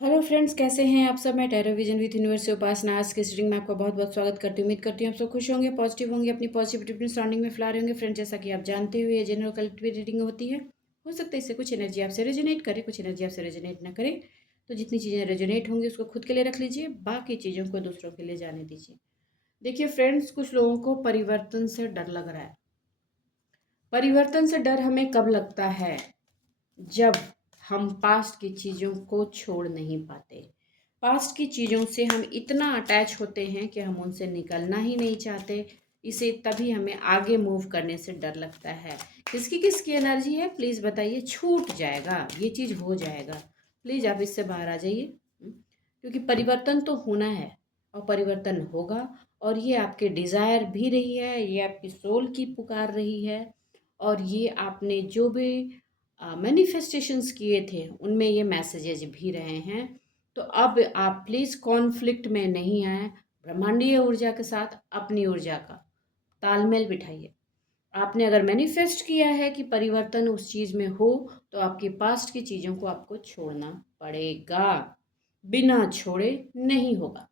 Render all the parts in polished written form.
Hello friends, कैसे हैं आप सब। मैं टैरो विजन विद यूनिवर्स से उपासना आज के रीडिंग में आपका बहुत बहुत स्वागत करती हूँ। उम्मीद करती हूँ आप सब खुश होंगे, पॉजिटिव होंगे, अपनी पॉजिटिविटी अपनी सराउंडिंग में फैला रहे होंगे। फ्रेंड्स, जैसा कि आप जानते हुए ये जनरल कलेक्टिव रीडिंग होती है। हो सकता है इससे कुछ एनर्जी आपसे रेजोनेट करे, कुछ एनर्जी आपसे रेजोनेट ना करे। तो जितनी चीज़ें रेजोनेट होंगी उसको खुद के लिए रख लीजिए, बाकी चीज़ों को दूसरों के लिए जाने दीजिए। देखिए फ्रेंड्स, कुछ लोगों को परिवर्तन से डर लग रहा है। परिवर्तन से डर हमें कब लगता है? जब हम पास्ट की चीज़ों को छोड़ नहीं पाते। पास्ट की चीज़ों से हम इतना अटैच होते हैं कि हम उनसे निकलना ही नहीं चाहते। इसे तभी हमें आगे मूव करने से डर लगता है। किसकी किसकी एनर्जी है प्लीज़ बताइए। छूट जाएगा, ये चीज़ हो जाएगा। प्लीज़ आप इससे बाहर आ जाइए। क्योंकि परिवर्तन तो होना है और परिवर्तन होगा। और ये आपके डिज़ायर भी रही है, ये आपकी सोल की पुकार रही है। और ये आपने जो भी मैनिफेस्टेशंस किए थे उनमें ये मैसेजेस भी रहे हैं। तो अब आप प्लीज़ कॉन्फ्लिक्ट में नहीं आए। ब्रह्मांडीय ऊर्जा के साथ अपनी ऊर्जा का तालमेल बिठाइए। आपने अगर मैनिफेस्ट किया है कि परिवर्तन उस चीज़ में हो, तो आपकी पास्ट की चीज़ों को आपको छोड़ना पड़ेगा। बिना छोड़े नहीं होगा।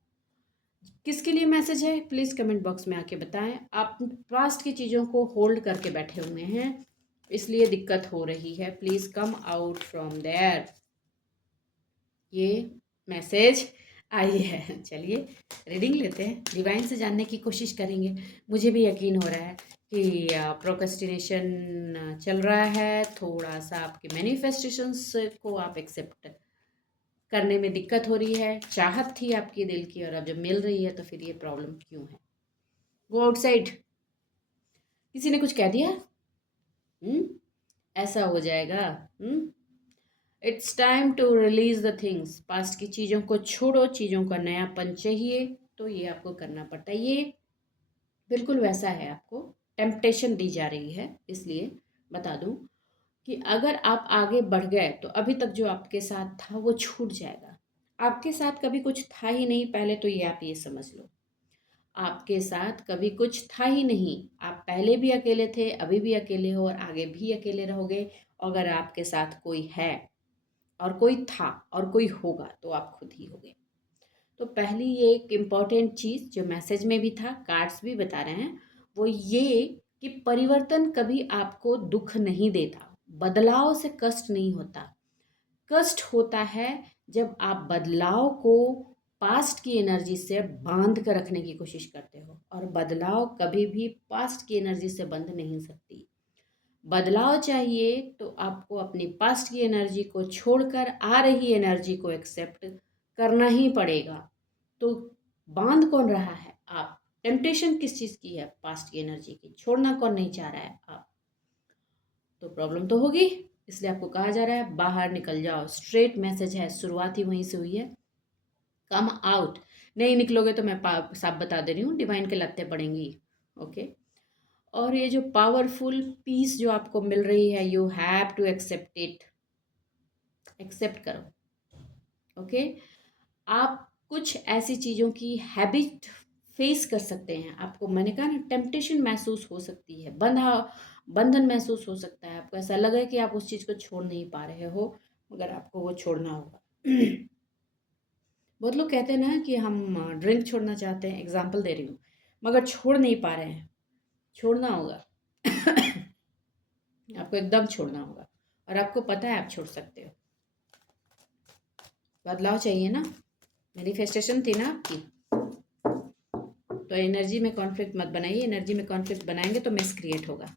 किसके लिए मैसेज है प्लीज़ कमेंट बॉक्स में आके बताएं। आप पास्ट की चीज़ों को होल्ड करके बैठे हुए हैं, इसलिए दिक्कत हो रही है। Please come out from there. ये मैसेज आई है। चलिए रीडिंग लेते हैं, डिवाइन से जानने की कोशिश करेंगे। मुझे भी यकीन हो रहा है कि प्रोक्रेस्टिनेशन चल रहा है, थोड़ा सा आपके मैनिफेस्टेशंस को आप एक्सेप्ट करने में दिक्कत हो रही है। चाहत थी आपकी दिल की और अब जब मिल रही है तो फिर ये प्रॉब्लम क्यों है? Go outside. किसी ने कुछ कह दिया? हम्म ऐसा हो जाएगा। It's time to release the things. Past की चीज़ों को छोड़ो, चीज़ों का नयापन चाहिए, तो ये आपको करना पड़ता है। ये बिल्कुल वैसा है, आपको टेम्पटेशन दी जा रही है। इसलिए बता दूं कि अगर आप आगे बढ़ गए तो अभी तक जो आपके साथ था वो छूट जाएगा। आपके साथ कभी कुछ था ही नहीं, पहले तो ये आप ये समझ लो। आपके साथ कभी कुछ था ही नहीं। आप पहले भी अकेले थे, अभी भी अकेले हो और आगे भी अकेले रहोगे। अगर आपके साथ कोई है और कोई था और कोई होगा तो आप खुद ही होगे। तो पहली ये एक इम्पॉर्टेंट चीज़ जो मैसेज में भी था, कार्ड्स भी बता रहे हैं, वो ये कि परिवर्तन कभी आपको दुख नहीं देता। बदलाव से कष्ट नहीं होता। कष्ट होता है जब आप बदलाव को पास्ट की एनर्जी से बांध कर रखने की कोशिश करते हो, और बदलाव कभी भी पास्ट की एनर्जी से बंध नहीं सकती। बदलाव चाहिए तो आपको अपनी पास्ट की एनर्जी को छोड़कर आ रही एनर्जी को एक्सेप्ट करना ही पड़ेगा। तो बांध कौन रहा है? आप। टेम्पटेशन किस चीज़ की है? पास्ट की एनर्जी की। छोड़ना कौन नहीं चाह रहा है? आप। तो प्रॉब्लम तो होगी। इसलिए आपको कहा जा रहा है बाहर निकल जाओ। स्ट्रेट मैसेज है, शुरुआत ही वहीं से हुई है। Come out. नहीं निकलोगे तो मैं साफ बता दे रही हूँ, डिवाइन के लत्ते पड़ेंगी। ओके। और ये जो पावरफुल पीस जो आपको मिल रही है, you have to accept it. Accept करो। ओके। आप कुछ ऐसी चीज़ों की हैबिट फेस कर सकते हैं। आपको मैंने कहा ना, टेम्पटेशन महसूस हो सकती है, बंधन महसूस हो सकता है। आपको ऐसा लगा है कि आप उस चीज़ को छोड़ नहीं पा रहे हो, मगर आपको वो छोड़ना होगा। बहुत लोग कहते हैं ना कि हम ड्रिंक छोड़ना चाहते हैं, एग्जाम्पल दे रही हूँ, मगर छोड़ नहीं पा रहे हैं। छोड़ना होगा। आपको एकदम छोड़ना होगा और आपको पता है आप छोड़ सकते हो। बदलाव चाहिए ना, मैनिफेस्टेशन थी ना आपकी। तो एनर्जी में कॉन्फ्लिक्ट मत बनाइए। एनर्जी में कॉन्फ्लिक्ट बनाएंगे तो मिस क्रिएट होगा।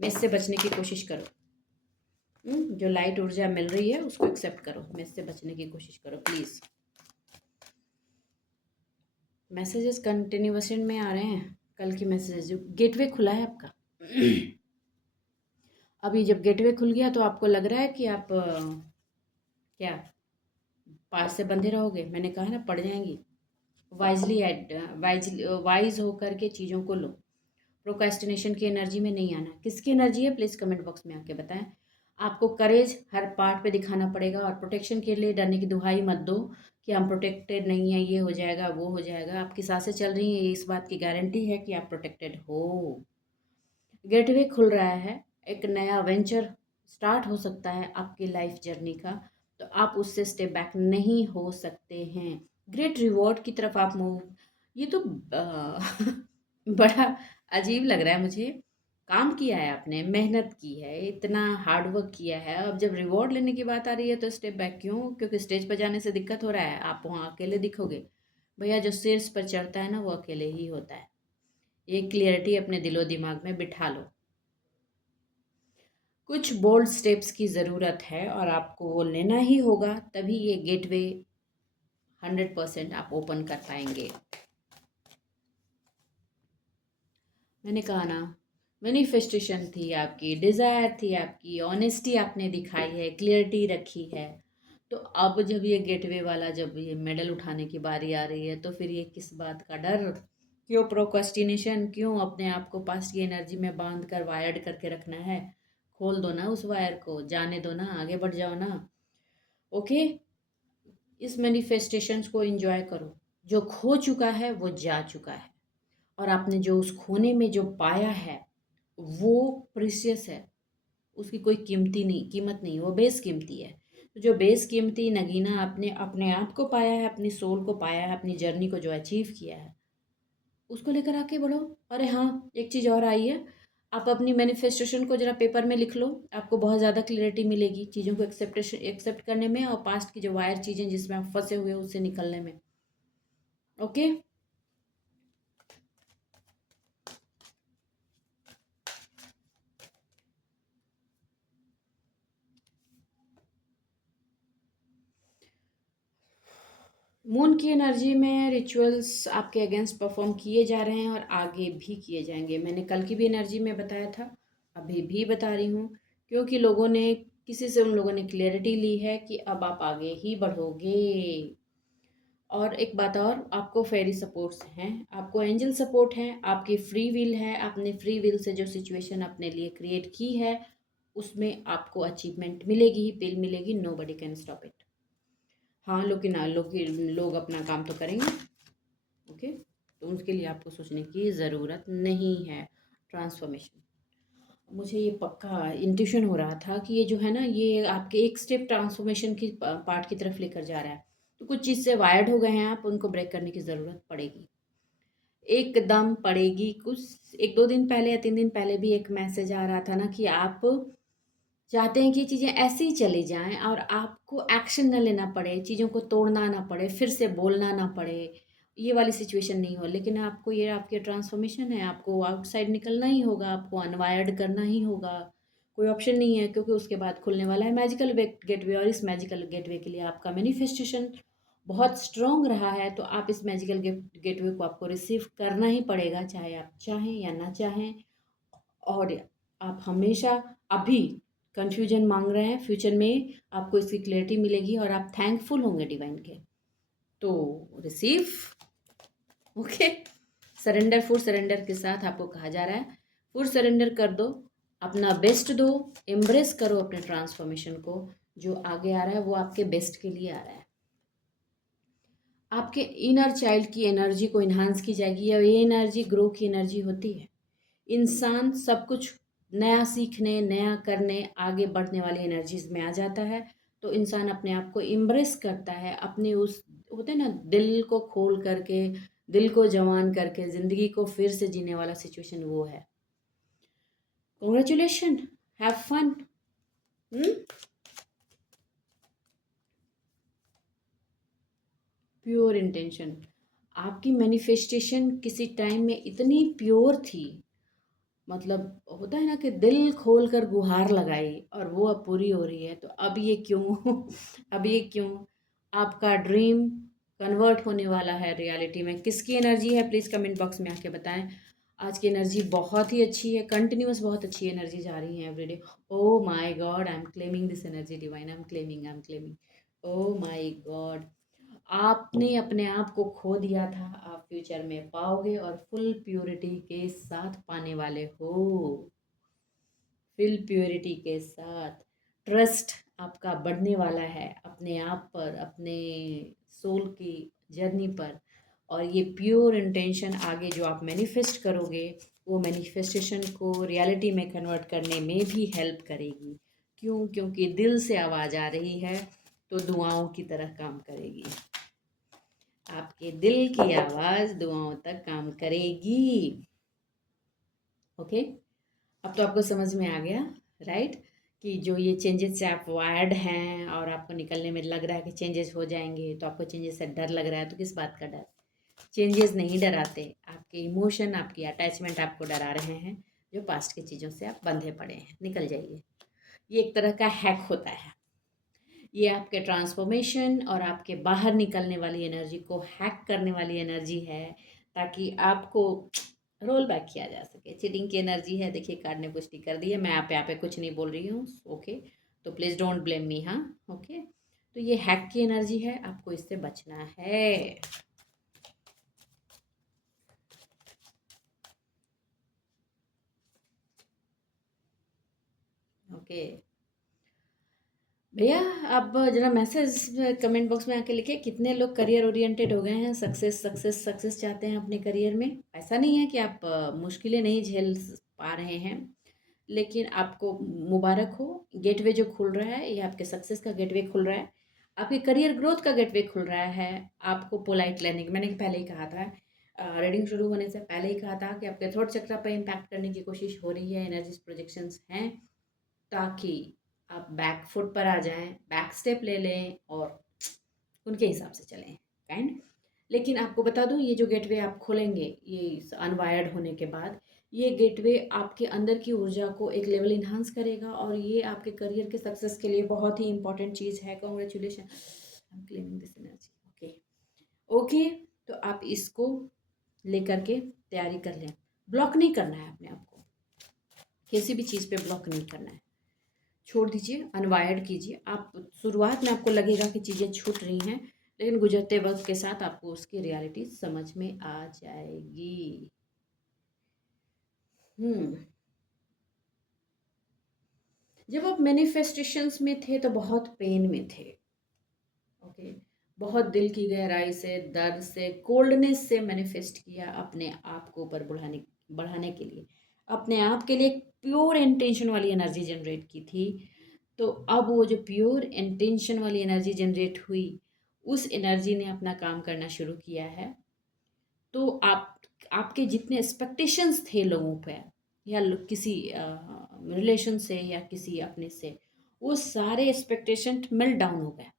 मिस से बचने की कोशिश करो। जो लाइट ऊर्जा मिल रही है उसको एक्सेप्ट करो, मिस से बचने की कोशिश करो प्लीज़। मैसेजेस कंटिन्यूएशन में आ रहे हैं। कल की मैसेजेस, जो गेटवे खुला है आपका। अभी जब गेटवे खुल गया तो आपको लग रहा है कि आप क्या पास से बंधे रहोगे? मैंने कहा ना, पड़ जाएंगी। वाइजली वाइज होकर के चीज़ों को लो। प्रोक्रेस्टिनेशन की एनर्जी में नहीं आना। किसकी एनर्जी है प्लीज़ कमेंट बॉक्स में आके बताएं। आपको करेज हर पार्ट पे दिखाना पड़ेगा। और प्रोटेक्शन के लिए डरने की दुहाई मत दो कि हम प्रोटेक्टेड नहीं है, ये हो जाएगा वो हो जाएगा। आपकी सांसें चल रही हैं, ये इस बात की गारंटी है कि आप प्रोटेक्टेड हो। गेटवे खुल रहा है, एक नया वेंचर स्टार्ट हो सकता है आपकी लाइफ जर्नी का। तो आप उससे स्टेप बैक नहीं हो सकते हैं। ग्रेट रिवॉर्ड की तरफ आप मूव, ये तो बड़ा अजीब लग रहा है मुझे। काम किया है आपने, मेहनत की है, इतना हार्ड वर्क किया है, अब जब रिवॉर्ड लेने की बात आ रही है तो स्टेप बैक क्यों? क्योंकि स्टेज पर जाने से दिक्कत हो रहा है, आप वहाँ अकेले दिखोगे। भैया जो शीर्ष पर चढ़ता है ना वो अकेले ही होता है। ये क्लियरिटी अपने दिलो दिमाग में बिठा लो। कुछ बोल्ड स्टेप्स की ज़रूरत है और आपको वो लेना ही होगा, तभी ये गेटवे 100% आप ओपन कर पाएंगे। मैंने कहा ना, मैनिफेस्टेशन थी आपकी, डिज़ायर थी आपकी, ऑनेस्टी आपने दिखाई है, क्लियरिटी रखी है। तो अब जब ये गेटवे वाला, जब ये मेडल उठाने की बारी आ रही है, तो फिर ये किस बात का डर? क्यों प्रोक्रेस्टिनेशन? क्यों अपने आप को पास्ट की एनर्जी में बांध कर वायर्ड करके रखना है? खोल दो ना उस वायर को, जाने दो ना, आगे बढ़ जाओ ना। ओके, इस मैनिफेस्टेशंस को एंजॉय करो। जो खो चुका है वो जा चुका है, और आपने जो उस खोने में जो पाया है वो प्रीशियस है। उसकी कोई कीमत नहीं, वो बेस कीमती है। तो जो बेस कीमती नगीना आपने अपने आप को पाया है, अपनी सोल को पाया है, अपनी जर्नी को जो अचीव किया है, उसको लेकर आके बढ़ो। अरे हाँ, एक चीज़ और आई है, आप अपनी मैनिफेस्टेशन को जरा पेपर में लिख लो, आपको बहुत ज़्यादा क्लियरिटी मिलेगी चीज़ों को एक्सेप्ट करने में, और पास्ट की जो वायर चीज़ें जिसमें आप फंसे हुए हो उससे निकलने में। ओके, मून की एनर्जी में रिचुअल्स आपके अगेंस्ट परफॉर्म किए जा रहे हैं और आगे भी किए जाएंगे। मैंने कल की भी एनर्जी में बताया था, अभी भी बता रही हूँ, क्योंकि लोगों ने, किसी से उन लोगों ने क्लियरिटी ली है कि अब आप आगे ही बढ़ोगे। और एक बात और, आपको फेरी सपोर्ट्स हैं, आपको एंजल सपोर्ट है, आपकी फ्री विल है, आपने फ्री विल से जो सिचुएशन अपने लिए क्रिएट की है उसमें आपको अचीवमेंट मिलेगी ही, पिल मिलेगी, nobody can stop it. हाँ, लेकिन लोग अपना काम तो करेंगे। ओके, तो उसके लिए आपको सोचने की ज़रूरत नहीं है। ट्रांसफॉर्मेशन, मुझे ये पक्का इंट्यूशन हो रहा था कि ये जो है ना, ये आपके एक स्टेप ट्रांसफॉर्मेशन की पार्ट की तरफ लेकर जा रहा है। तो कुछ चीज़ से वायर्ड हो गए हैं आप, उनको ब्रेक करने की ज़रूरत पड़ेगी, एकदम पड़ेगी। कुछ 1-2 दिन पहले या 3 दिन पहले भी एक मैसेज आ रहा था ना कि आप चाहते हैं कि चीज़ें ऐसे ही चली जाएं और आपको एक्शन ना लेना पड़े, चीज़ों को तोड़ना ना पड़े, फिर से बोलना ना पड़े, ये वाली सिचुएशन नहीं हो। लेकिन आपको, ये आपकी ट्रांसफॉर्मेशन है, आपको आउटसाइड निकलना ही होगा, आपको अनवायर्ड करना ही होगा, कोई ऑप्शन नहीं है, क्योंकि उसके बाद खुलने वाला है मैजिकल गेटवे, और इस मैजिकल गेटवे के लिए आपका मैनिफेस्टेशन बहुत स्ट्रॉन्ग रहा है। तो आप इस मैजिकल गेटवे को आपको रिसीव करना ही पड़ेगा, चाहे आप चाहें या ना चाहें। और आप हमेशा अभी कन्फ्यूजन मांग रहे हैं, फ्यूचर में आपको इसकी क्लैरिटी मिलेगी और आप थैंकफुल होंगे डिवाइन के। तो receive. Okay, surrender, full surrender के साथ आपको कहा जा रहा है, फुल सरेंडर कर दो, अपना बेस्ट दो, एम्ब्रेस करो अपने ट्रांसफॉर्मेशन को। जो आगे आ रहा है वो आपके बेस्ट के लिए आ रहा है। आपके इनर चाइल्ड की एनर्जी को इन्हांस की जाएगी, और ये एनर्जी ग्रो की एनर्जी होती है। इंसान सब कुछ नया सीखने, नया करने, आगे बढ़ने वाली एनर्जीज में आ जाता है। तो इंसान अपने आप को इम्ब्रेस करता है, अपने उस, होते हैं ना, दिल को खोल करके, दिल को जवान करके ज़िंदगी को फिर से जीने वाला सिचुएशन वो है। Congratulation, have fun. Pure intention, आपकी मैनिफेस्टेशन किसी टाइम में इतनी प्योर थी, मतलब होता है ना कि दिल खोल कर गुहार लगाई और वो अब पूरी हो रही है, तो अब ये क्यों? अब ये क्यों? आपका ड्रीम कन्वर्ट होने वाला है रियलिटी में। किसकी एनर्जी है, प्लीज़ कमेंट बॉक्स में आके बताएं। आज की एनर्जी बहुत ही अच्छी है, कंटिन्यूअस बहुत अच्छी एनर्जी जा रही है everyday. Oh my God, I am claiming this energy divine, I am claiming. Oh my God, आपने अपने आप को खो दिया था, आप फ्यूचर में पाओगे और फुल प्योरिटी के साथ पाने वाले हो। फुल प्योरिटी के साथ ट्रस्ट आपका बढ़ने वाला है अपने आप पर, अपने सोल की जर्नी पर। और ये प्योर इंटेंशन आगे जो आप मैनिफेस्ट करोगे, वो मैनिफेस्टेशन को रियलिटी में कन्वर्ट करने में भी हेल्प करेगी। क्यों? क्योंकि दिल से आवाज़ आ रही है तो दुआओं की तरह काम करेगी। आपके दिल की आवाज़ दुआओं तक काम करेगी। ओके, अब तो आपको समझ में आ गया, राइट, कि जो ये चेंजेस से आप वायर्ड हैं और आपको निकलने में लग रहा है कि चेंजेस हो जाएंगे, तो आपको चेंजेस से डर लग रहा है, तो किस बात का डर? चेंजेस नहीं डराते, आपके इमोशन, आपकी अटैचमेंट आपको डरा रहे हैं। जो पास्ट की चीज़ों से आप बंधे पड़े हैं, निकल जाइए। ये एक तरह का हैक होता है। ये आपके ट्रांसफॉर्मेशन और आपके बाहर निकलने वाली एनर्जी को हैक करने वाली एनर्जी है, ताकि आपको रोल बैक किया जा सके। चीटिंग की एनर्जी है, देखिए कार्ड ने पुष्टि कर दी है। मैं आप यहाँ पे कुछ नहीं बोल रही हूँ, ओके, तो प्लीज़ डोंट ब्लेम मी। हाँ, ओके, तो ये हैक की एनर्जी है, आपको इससे बचना है। ओके भैया, आप जरा मैसेज कमेंट बॉक्स में आके लिखिए, कितने लोग करियर ओरिएंटेड हो गए हैं, सक्सेस सक्सेस सक्सेस चाहते हैं अपने करियर में। ऐसा नहीं है कि आप मुश्किलें नहीं झेल पा रहे हैं, लेकिन आपको मुबारक हो, गेटवे जो खुल रहा है ये आपके सक्सेस का गेटवे खुल रहा है, आपके करियर ग्रोथ का गेटवे खुल रहा है। आपको पोलाइट लर्निंग, मैंने पहले ही कहा था, रीडिंग शुरू होने से पहले ही कहा था कि आपके थ्रोट चक्र पर इम्पैक्ट करने की कोशिश हो रही है, एनर्जीज प्रोजेक्शंस हैं, ताकि आप बैक फुट पर आ जाएं, बैक स्टेप ले लें और उनके हिसाब से चलें, काइंड। लेकिन आपको बता दूं, ये जो गेटवे आप खोलेंगे ये अनवायर्ड होने के बाद, ये गेटवे आपके अंदर की ऊर्जा को एक लेवल इन्हांस करेगा, और ये आपके करियर के सक्सेस के लिए बहुत ही इंपॉर्टेंट चीज़ है। Congratulation, I am claiming this energy. Okay, okay, तो आप इसको लेकर के तैयारी कर लें। ब्लॉक नहीं करना है अपने आप को, किसी भी चीज़ पे ब्लॉक नहीं करना है, छोड़ दीजिए, अनवायर्ड कीजिए। आप शुरुआत में आपको लगेगा कि चीज़ें छूट रही हैं, लेकिन गुजरते वक्त के साथ आपको उसकी रियलिटी समझ में आ जाएगी। जब आप मैनिफेस्टेशंस में थे तो बहुत पेन में थे, ओके, बहुत दिल की गहराई से, दर्द से, कोल्डनेस से मैनिफेस्ट किया अपने आप को ऊपर बढ़ाने के लिए, अपने आप के लिए एक प्योर इंटेंशन वाली एनर्जी जनरेट की थी। तो अब वो जो प्योर इंटेंशन वाली एनर्जी जनरेट हुई, उस एनर्जी ने अपना काम करना शुरू किया है। तो आपके जितने एक्सपेक्टेशंस थे लोगों पे, या किसी रिलेशन से या किसी अपने से, वो सारे एक्सपेक्टेशन मेल्ट डाउन हो गए।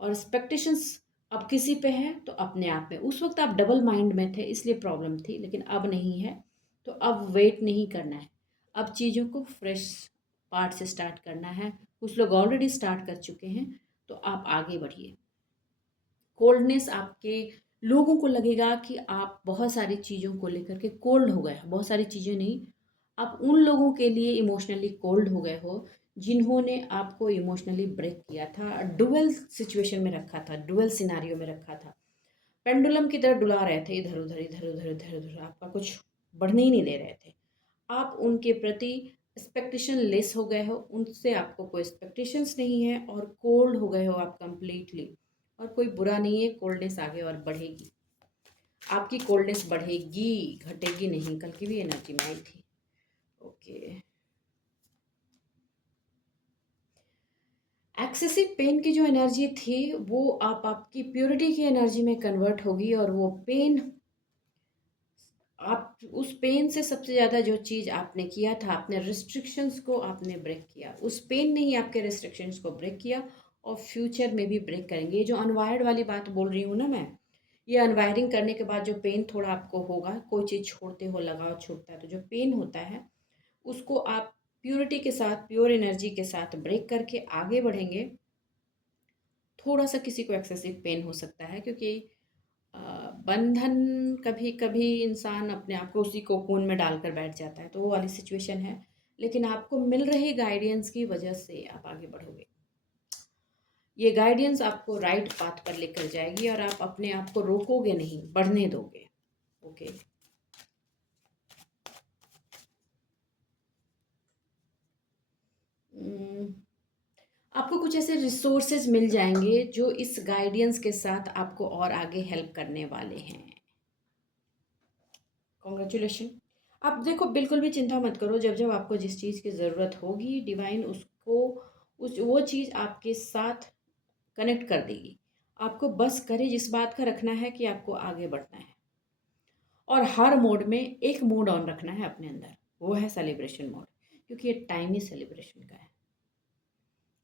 और एक्सपेक्टेशंस अब किसी पे है तो अपने आप में, उस वक्त आप डबल माइंड में थे इसलिए प्रॉब्लम थी, लेकिन अब नहीं है। तो अब वेट नहीं करना है, अब चीज़ों को फ्रेश पार्ट से स्टार्ट करना है। कुछ लोग ऑलरेडी स्टार्ट कर चुके हैं, तो आप आगे बढ़िए। कोल्डनेस आपके, लोगों को लगेगा कि आप बहुत सारी चीज़ों को लेकर के कोल्ड हो गए, बहुत सारी चीज़ें नहीं, आप उन लोगों के लिए इमोशनली कोल्ड हो गए हो जिन्होंने आपको इमोशनली ब्रेक किया था, डुअल सिचुएशन में रखा था, डुअल सिनारियो में रखा था, पेंडुलम की तरह डुला रहे थे, इधर उधर इधर उधर इधर उधर, आपका कुछ बढ़ने ही नहीं दे रहे थे। आप उनके प्रति एक्सपेक्टेशन लेस हो गए हो, उनसे आपको कोई एक्सपेक्टेशंस नहीं है, और कोल्ड हो गए हो आप कंप्लीटली। और कोई बुरा नहीं है, कोल्डनेस आगे और बढ़ेगी, आपकी कोल्डनेस बढ़ेगी, घटेगी नहीं। कल की भी एनर्जी में आई थी। ओके, एक्सेसिव पेन की जो एनर्जी थी वो आपकी प्योरिटी की एनर्जी में कन्वर्ट होगी, और वो पेन, आप उस पेन से सबसे ज़्यादा जो चीज़ आपने किया था, आपने रिस्ट्रिक्शंस को आपने ब्रेक किया, उस पेन ने ही आपके रिस्ट्रिक्शंस को ब्रेक किया, और फ्यूचर में भी ब्रेक करेंगे। ये जो अनवायर्ड वाली बात बोल रही हूँ ना मैं, ये अनवायरिंग करने के बाद जो पेन थोड़ा आपको होगा, कोई चीज़ छोड़ते हो, लगाव छूटता है, तो जो पेन होता है उसको आप प्योरिटी के साथ, प्योर एनर्जी के साथ ब्रेक करके आगे बढ़ेंगे। थोड़ा सा किसी को एक्सेसिव पेन हो सकता है, क्योंकि अ, बंधन, कभी कभी इंसान अपने आप को उसी कोकून में डालकर बैठ जाता है, तो वो वाली सिचुएशन है। लेकिन आपको मिल रही गाइडेंस की वजह से आप आगे बढ़ोगे। ये गाइडेंस आपको राइट पाथ पर लेकर जाएगी, और आप अपने आप को रोकोगे नहीं, बढ़ने दोगे। ओके, आपको कुछ ऐसे रिसोर्सेज मिल जाएंगे जो इस गाइडेंस के साथ आपको और आगे हेल्प करने वाले हैं। कॉन्ग्रेचुलेशन। आप देखो, बिल्कुल भी चिंता मत करो, जब जब आपको जिस चीज़ की ज़रूरत होगी, डिवाइन उसको, उस वो चीज़ आपके साथ कनेक्ट कर देगी। आपको बस करेज इस बात का रखना है कि आपको आगे बढ़ना है, और हर मोड में एक मोड ऑन रखना है अपने अंदर, वो है सेलिब्रेशन मोड, क्योंकि ये टाइम ही सेलिब्रेशन का है।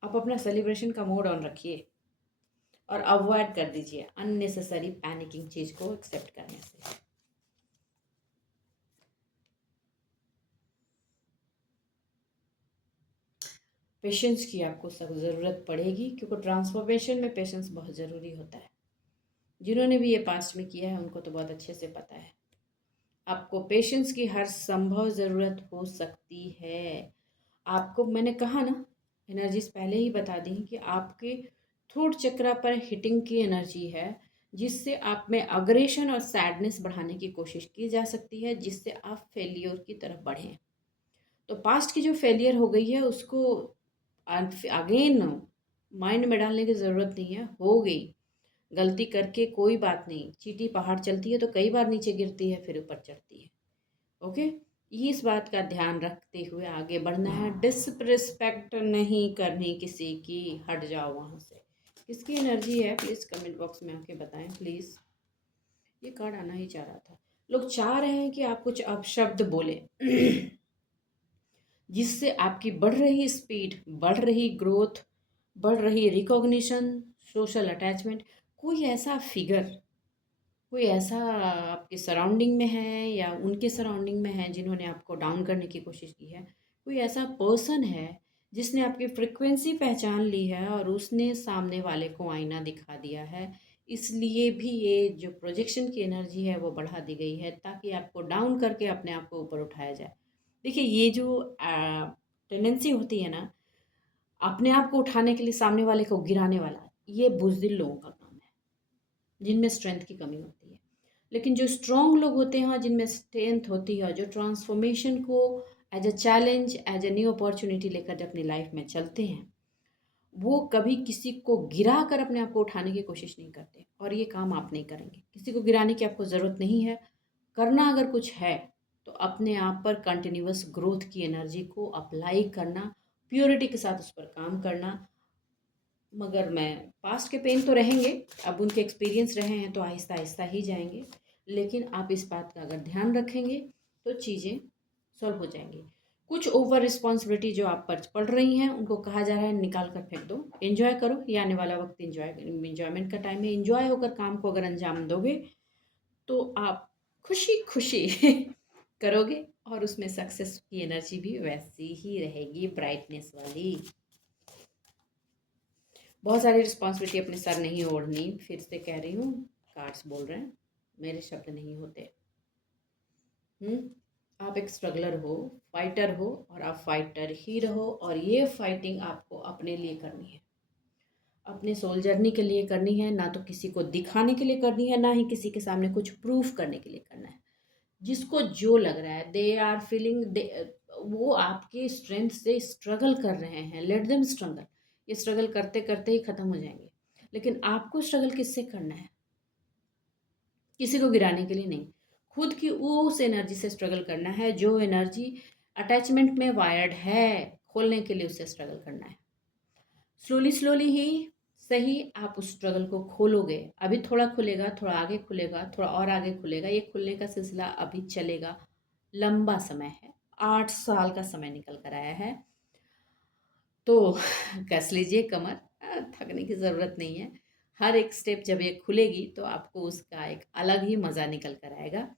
आप अपना सेलिब्रेशन का मोड ऑन रखिए और अवॉइड कर दीजिए अननेसेसरी पैनिकिंग चीज़ को एक्सेप्ट करने से। पेशेंस की आपको सब ज़रूरत पड़ेगी, क्योंकि ट्रांसफॉर्मेशन में पेशेंस बहुत ज़रूरी होता है। जिन्होंने भी ये पास्ट में किया है उनको तो बहुत अच्छे से पता है। आपको पेशेंस की हर संभव ज़रूरत हो सकती है। आपको मैंने कहा ना, एनर्जीज पहले ही बता दी कि आपके थ्रोट चक्रा पर हिटिंग की एनर्जी है, जिससे आप में अग्रेशन और सैडनेस बढ़ाने की कोशिश की जा सकती है, जिससे आप फेलियर की तरफ बढ़ें। तो पास्ट की जो फेलियर हो गई है उसको अगेन माइंड में डालने की ज़रूरत नहीं है। हो गई गलती करके, कोई बात नहीं। चींटी पहाड़ चलती है तो कई बार नीचे गिरती है, फिर ऊपर चढ़ती है। ओके, इस बात का ध्यान रखते हुए आगे बढ़ना है। डिसरिस्पेक्ट नहीं करनी किसी की, हट जाओ वहाँ से। किसकी एनर्जी है प्लीज़ कमेंट बॉक्स में आके बताएं प्लीज़। ये कार्ड आना ही चाह रहा था। लोग चाह रहे हैं कि आप कुछ अपशब्द बोले जिससे आपकी बढ़ रही स्पीड, बढ़ रही ग्रोथ, बढ़ रही रिकॉग्निशन, सोशल अटैचमेंट। कोई ऐसा फिगर, कोई ऐसा आपके सराउंडिंग में है या उनके सराउंडिंग में है जिन्होंने आपको डाउन करने की कोशिश की है। कोई ऐसा पर्सन है जिसने आपकी फ्रिक्वेंसी पहचान ली है और उसने सामने वाले को आईना दिखा दिया है। इसलिए भी ये जो प्रोजेक्शन की एनर्जी है वो बढ़ा दी गई है, ताकि आपको डाउन करके अपने आप को ऊपर उठाया जाए। देखिए, ये जो टेंडेंसी होती है ना अपने आप को उठाने के लिए सामने वाले को गिराने वाला, ये बुज़दिल लोगों का काम है, जिनमें स्ट्रेंथ की कमी होती है। लेकिन जो स्ट्रॉन्ग लोग होते हैं, जिनमें स्ट्रेंथ होती है, जो ट्रांसफॉर्मेशन को as a challenge, as a new opportunity लेकर अपनी लाइफ में चलते हैं, वो कभी किसी को गिरा कर अपने आप को उठाने की कोशिश नहीं करते। और ये काम आप नहीं करेंगे। किसी को गिराने की आपको ज़रूरत नहीं है। करना अगर कुछ है तो अपने आप पर कंटिन्यूअस ग्रोथ की एनर्जी को अप्लाई करना, प्योरिटी के साथ उस पर काम करना। मगर मैं पास्ट के पेन तो रहेंगे, अब उनके एक्सपीरियंस रहे हैं तो आहिस्ता आहिस्ता ही जाएंगे। लेकिन आप इस बात का अगर ध्यान रखेंगे तो चीज़ें सॉल्व हो जाएंगी। कुछ ओवर रिस्पॉन्सिबिलिटी जो आप पर पड़ रही हैं उनको कहा जा रहा है निकाल कर फेंक दो, एंजॉय करो। ये आने वाला वक्त इंजॉयमेंट का टाइम है। इंजॉय होकर काम को अगर अंजाम दोगे तो आप खुशी खुशी करोगे, और उसमें सक्सेस की एनर्जी भी वैसी ही रहेगी, ब्राइटनेस वाली। बहुत सारी रिस्पॉन्सिबिलिटी अपने सर नहीं ओढ़नी, फिर से कह रही हूँ, कार्ड्स बोल रहे हैं, मेरे शब्द नहीं होते। आप एक स्ट्रगलर हो, फाइटर हो, और आप फाइटर ही रहो। और ये फाइटिंग आपको अपने लिए करनी है, अपने सोल जर्नी के लिए करनी है। ना तो किसी को दिखाने के लिए करनी है, ना ही किसी के सामने कुछ प्रूफ करने के लिए करना है। जिसको जो लग रहा है, दे आर फीलिंग, वो आपके स्ट्रेंथ से स्ट्रगल कर रहे हैं, लेट देम स्ट्रगल। ये स्ट्रगल करते करते ही ख़त्म हो जाएंगे। लेकिन आपको स्ट्रगल किससे करना है? किसी को गिराने के लिए नहीं, खुद की उस एनर्जी से स्ट्रगल करना है जो एनर्जी अटैचमेंट में वायर्ड है। खोलने के लिए उससे स्ट्रगल करना है। स्लोली स्लोली ही सही आप उस स्ट्रगल को खोलोगे। अभी थोड़ा खुलेगा, थोड़ा आगे खुलेगा, थोड़ा और आगे खुलेगा। ये खुलने का सिलसिला अभी चलेगा, लंबा समय है, 8 साल का समय निकल कर आया है। तो कस लीजिए कमर, थकने की ज़रूरत नहीं है। हर एक स्टेप जब ये खुलेगी तो आपको उसका एक अलग ही मज़ा निकल कर आएगा।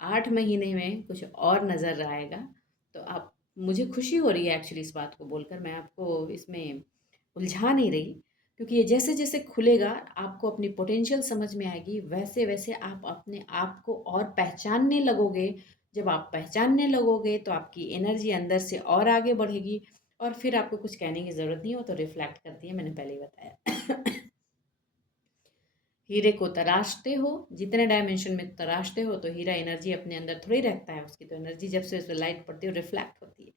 8 महीने में कुछ और नज़र आएगा। तो आप, मुझे खुशी हो रही है एक्चुअली इस बात को बोलकर। मैं आपको इसमें उलझा नहीं रही, क्योंकि ये जैसे जैसे खुलेगा आपको अपनी पोटेंशियल समझ में आएगी। वैसे वैसे आप अपने आप को और पहचानने लगोगे। जब आप पहचानने लगोगे तो आपकी एनर्जी अंदर से और आगे बढ़ेगी, और फिर आपको कुछ कहने की ज़रूरत नहीं हो तो रिफ्लेक्ट करती है, मैंने पहले ही बताया। हीरे को तराशते हो, जितने डायमेंशन में तराशते हो, तो हीरा एनर्जी अपने अंदर थोड़ी रखता है। उसकी तो एनर्जी जब से उसमें लाइट पड़ती है रिफ्लेक्ट होती है।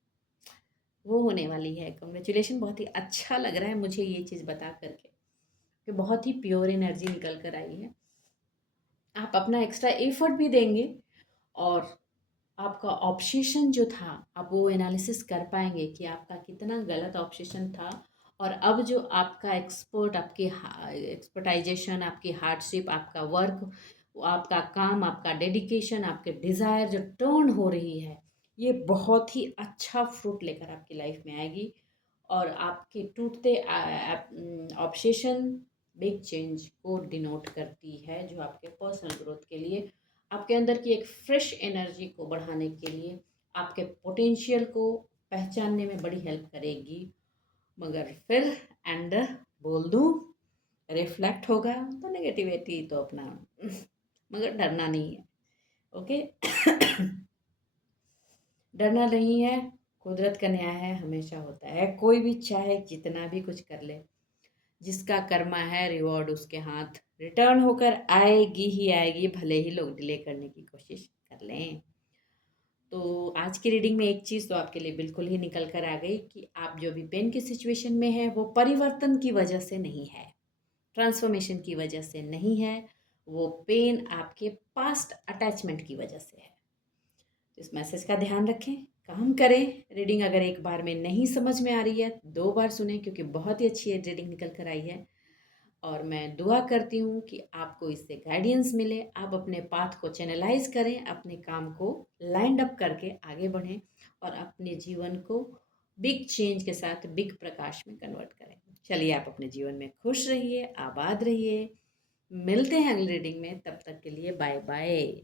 वो होने वाली है। कॉन्ग्रेचुलेशन, बहुत ही अच्छा लग रहा है मुझे ये चीज़ बता करके कि बहुत ही प्योर एनर्जी निकल कर आई है। आप अपना एक्स्ट्रा एफर्ट भी देंगे, और आपका ऑब्सेशन जो था, आप वो एनालिसिस कर पाएंगे कि आपका कितना गलत ऑब्सेशन था, और अब जो आपका आपकी एक्सपर्टाइजेशन, आपकी हार्डशिप, आपका वर्क, आपका काम, आपका डेडिकेशन, आपके डिज़ायर जो टर्न हो रही है, ये बहुत ही अच्छा फ्रूट लेकर आपकी लाइफ में आएगी। और आपके टूटते ऑब्सेशन बिग चेंज को डिनोट करती है, जो आपके पर्सनल ग्रोथ के लिए, आपके अंदर की एक फ्रेश एनर्जी को बढ़ाने के लिए, आपके पोटेंशियल को पहचानने में बड़ी हेल्प करेगी। मगर फिर एंड बोल दूँ, रिफ्लेक्ट होगा तो नेगेटिविटी तो अपना मगर डरना नहीं है। ओके। डरना नहीं है, कुदरत का न्याय है, हमेशा होता है। कोई भी चाहे जितना भी कुछ कर ले, जिसका कर्मा है रिवॉर्ड उसके हाथ रिटर्न होकर आएगी ही आएगी, भले ही लोग डिले करने की कोशिश कर लें। तो आज की रीडिंग में एक चीज़ तो आपके लिए बिल्कुल ही निकल कर आ गई कि आप जो भी पेन की सिचुएशन में है वो परिवर्तन की वजह से नहीं है, ट्रांसफॉर्मेशन की वजह से नहीं है, वो पेन आपके पास्ट अटैचमेंट की वजह से है। तो इस मैसेज का ध्यान रखें, काम करें। रीडिंग अगर एक बार में नहीं समझ में आ रही है 2 बार सुनें, क्योंकि बहुत ही अच्छी रीडिंग निकल कर आई है। और मैं दुआ करती हूँ कि आपको इससे गाइडेंस मिले, आप अपने पाथ को चैनलाइज करें, अपने काम को लाइंड अप करके आगे बढ़ें और अपने जीवन को बिग चेंज के साथ बिग प्रकाश में कन्वर्ट करें। चलिए, आप अपने जीवन में खुश रहिए, आबाद रहिए। मिलते हैं अगली रीडिंग में, तब तक के लिए बाय बाय।